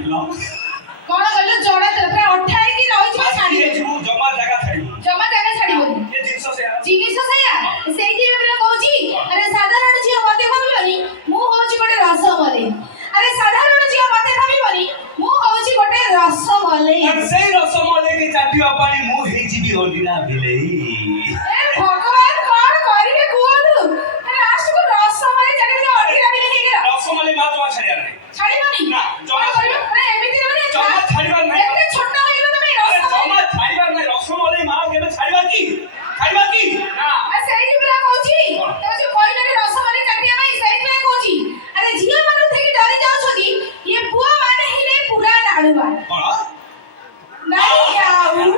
ଛାଡ଼ିଲ କଣ କହିଲ ଜଣା ପୁରା ଅଠାଇ କି ରହିଯିବ ଛାଡ଼ିବ ମୁଁ ଜମା ଜାଗା ଛାଡ଼ିବନି ଏ ଜିନିଷ ସେଇଆ ସେଇଠି ପୁରା କହୁଛି ଆରେ ସାଧାରଣ ଝିଅ ମତେ ଭାବିବନି ମୁଁ ହଉଛି ଗୋଟେ ରସମଲେଇ ଆରେ ସାଧାରଣ ଝିଅ ମତେ ଭାବିବନି ମୁଁ ହଉଛି ଗୋଟେ ରସମଲେଇ ସେଇ ରସମଲେଇ କି ଚାଟିବା ପାଇଁ ମୁଁ ହେଇଯିବି ଓଲିନା ବିଲେଇ ଏ ଭଗବାନ କଣ କରିବେ କୁହନ୍ତୁ ଲାଷ୍ଟକୁ ରସମଲେଇ ଚାଟିକି ଓଲିନା ବିଲେଇ ହେଇଗଲା ରସମଲେଇ ମା ଜମା ଛାଡ଼ିବାର ଛାଡ଼ିବନି ନାହିଁ ନା ଜମା କରିବ ମାନେ ଏମିତି ମାନେ ଜମା ଛାଡ଼ିବାର ନାହିଁ ଏତେ ଛୋଟ ହେଇଗଲା ତମେ ରସମଲେଇ ଜମା ଛାଡ଼ିବାର ନାହିଁ ରସମଲେଇ ମା କେବେ ଛାଡ଼ିବା କି ନା ସେଇଠି ପୁରା କହୁଛି ତମେ ଯୋଉ କହିଲନି ରସମଲେଇ ଚାଟିବା ପାଇଁ ସେଇଥିପାଇଁ କହୁଛି ଆରେ ଝିଅ ମାନଙ୍କୁ ଦେଖି ଡରି ଯାଉଛନ୍ତି ଇଏ ପୁଅ ମାନେ ହେଲେ ପୁରା ନାଳୁଆ କଣ ନାଇଁ ଆଉ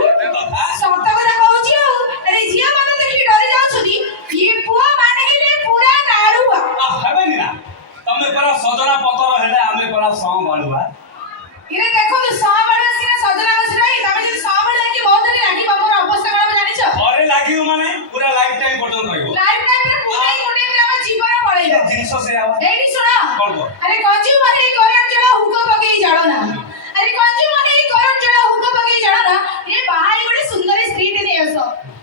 ସତ କଥା କହୁଛି ଆଉ ଆରେ ଝିଅ ମାନଙ୍କୁ ଦେଖି ଡରି ଯାଉଛନ୍ତି ଇଏ ପୁଅ ମାନେ ହେଲେ ପୁରା ନାଳୁଆ ହେବେନି ନା ତମେ ପରା ସଜନା ପତର ହେଲେ ଆମେ ପରା ସଂବାଳୁଆ ଇରେ ଦେଖନ୍ତୁ ସବାଳ ସିନା ସଜନା ଗଛ ରହି ତମେ ଯଦି ସବାଳ ହେଇକି ବହୁତ ଦିନ ଲାଗିବ ମୋର ଅବସ୍ଥା କଣ ଜାଣିଛ ଘରେ ଲାଗିବ ମାନେ ପୁରା ଲାଇଫ ଟାଇମ ପର୍ଯ୍ୟନ୍ତ ରହିବ ଲାଇଫ ଟାଇମ ରେ ପୁରା ଗୋଟେ ଆମ ଜୀବନ ପଳେଇବ ଜିନିଷ ସେଇଆ ଏଇଠି ଶୁଣ କଣ ଆରେ କଞ୍ଚୁ ମାନେ ଏଇ କରନ୍ ଜଳ ହୁକ ପକେଇ ଜାଳ ନା ଆରେ କଞ୍ଚୁ ମାନେ ଏଇ କରନ୍ ଜଳ ହୁକ ପକେଇ ଜାଳ ନା ଏ ବାହାରି ଗୋଟେ ସୁନ୍ଦର ସ୍ତ୍ରୀଟେ ନେଇ ଆସ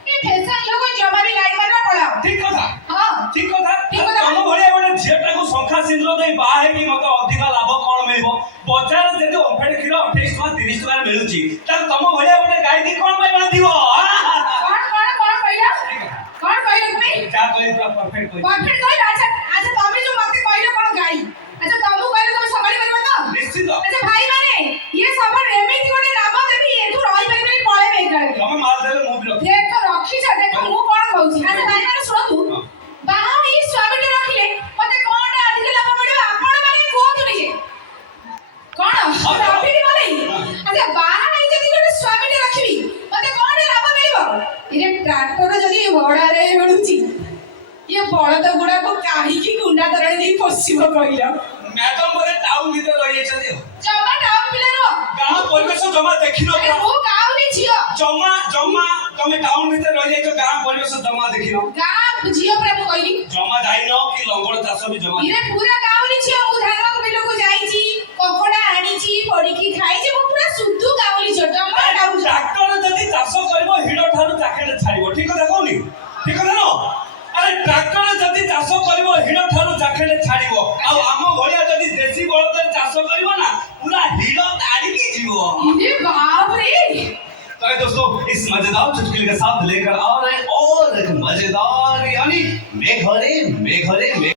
ଏ ଫେସନ ଲୋକ ଜମା ବି ଲାଇକ ମାରବା ପଳାଅ ଠିକ କଥା ହଁ ଠିକ କଥା ତମ ଭଳିଆ ଗୋଟେ ଝିଅଟାକୁ ଶଙ୍ଖା ସିନ୍ଦୁର ଦେଇ ବାହା ହେଇକି ମତେ ଅଧିକ ଲାଭ କଣ ମିଳିବ ବଜାରରେ ଯଦି ଓମ୍ଫେଡ କ୍ଷୀର 28 ଟଙ୍କା 30 ଟଙ୍କାରେ ମିଳୁଛି ତାହେଲେ ତମ ଭଳିଆ ଗୋଟେ ଗାଈକି କଣ ପାଇଁ ବାନ୍ଧିବ କଣ କହିଲ ତୁମେ ଯାହା କହିଲି ପୁରା ପରଫେକ୍ଟ କହିଲି ପରଫେକ୍ଟ କହିଲ ଆଚ୍ଛା ତମେ ଯୋଉ ମତେ କହିଲ କଣ ଗାଈ ଆଚ୍ଛା ତମକୁ କହିଲେ ତମେ ସମ୍ଭାଳି ପାରିବ ତ ନିଶ୍ଚିତ ଆଚ୍ଛା ଭାଇ ମାନେ ଇଏ ସବାର ଏମିତି ଗୋଟେ ନାମ ଦେବି ଏଠୁ ରହିପାରିବେନି ପଳେଇବେ ଏକାବେଳେ ତମେ ମାଲ ଦେଲେ ମୁଁ ବି ରଖିବି ଦେଖ ରଖିଛ ଦେଖ ମୁଁ କଣ କହୁଛି ଆଚ୍ଛା ଭାଇ ମାନେ ଶୁଣନ୍ତୁ ବାହା ହେଇ ସ୍ୱାମୀଟେ ରଖିଲେ ମତେ କଣଟା ଅଧିକ ଲାଭ ମିଳିବ ଆପଣ ମାନେ କୁହନ୍ତୁ ନିଜେ କଣ ରଖିବି ବୋଲି ଆଚ୍ଛା ବାହା ହେଇ ଯଦି ଗୋଟେ ସ୍ୱାମୀଟେ ରଖିବି ମତେ କଣଟା ଲାଭ ମିଳିବ ଇରେ ଟ୍ରାକ୍ଟର ଯଦି ଭଡାରେ ମିଳୁଛି ଇଏ ବଳଦ ଗୁଡାକୁ କାହିଁକି କୁଣ୍ଡା ତରଣୀ ଦେଇ ପଶିବ କହିଲ ମ୍ୟାଡମ ବୋଧେ ଟାଉନ ଭିତରେ ରହିଯାଇଛନ୍ତି ଜମା ଟାଉନ ପିଲା ନୁହଁ ଗାଁ ପରିବେଶ ଜମା ଦେଖିନ ମୁଁ ଗାଉଁଲି ଝିଅ ଜମା ତମେ ଟାଉନ ଭିତରେ ରହିଯାଇଛ ଗାଁ ପରିବେଶ ଜମା ଦେଖିନ ଗାଁ ଝିଅ ପୁରା ମୁଁ କହିଲି ଜମା ଯାଇନ କି ଲଙ୍ଗଳ ଚାଷ ବି ଜମା ଇରେ ପୁରା ଗାଉଁଲି ଝିଅ ମୁଁ ଧାନ ବିଲକୁ ଯାଇଛି କଙ୍କଡା ଆଣିଛି ପଡିକି ଖାଇଛି ମୁଁ ପୁରା ସୁଧୁ ଗାଉଁଲି ଝିଅ ଜମା ଟାଉନ ଟ୍ରାକ୍ଟର ଯଦି ଚାଷ କରିବ ହିଡ଼ ଠାରୁ ଚାକେଟ ଛାଡ଼ିବ ଠିକ କଥା କହୁନି ଠିକ କଥା ନୁହଁ ଆରେ ଟ୍ରାକ୍ଟର ଯଦି ଚାଷ କରିବ ହିଡ଼ ଠାରୁ ଚାକେଟ ଛାଡ଼ିବ ଆଉ ଆମ ଭଳିଆ ଯଦି ଦେଶୀ ବଳଦରେ ଚାଷ କରିବ ନା ପୁରା ହିଡ଼ ତାଡ଼ିକି ଯିବ इरे बाप रे तो दोस्तों इस मजेदार चुटकुले के साथ लेकर आ रहे हैं और एक मजेदार यानी मेघरे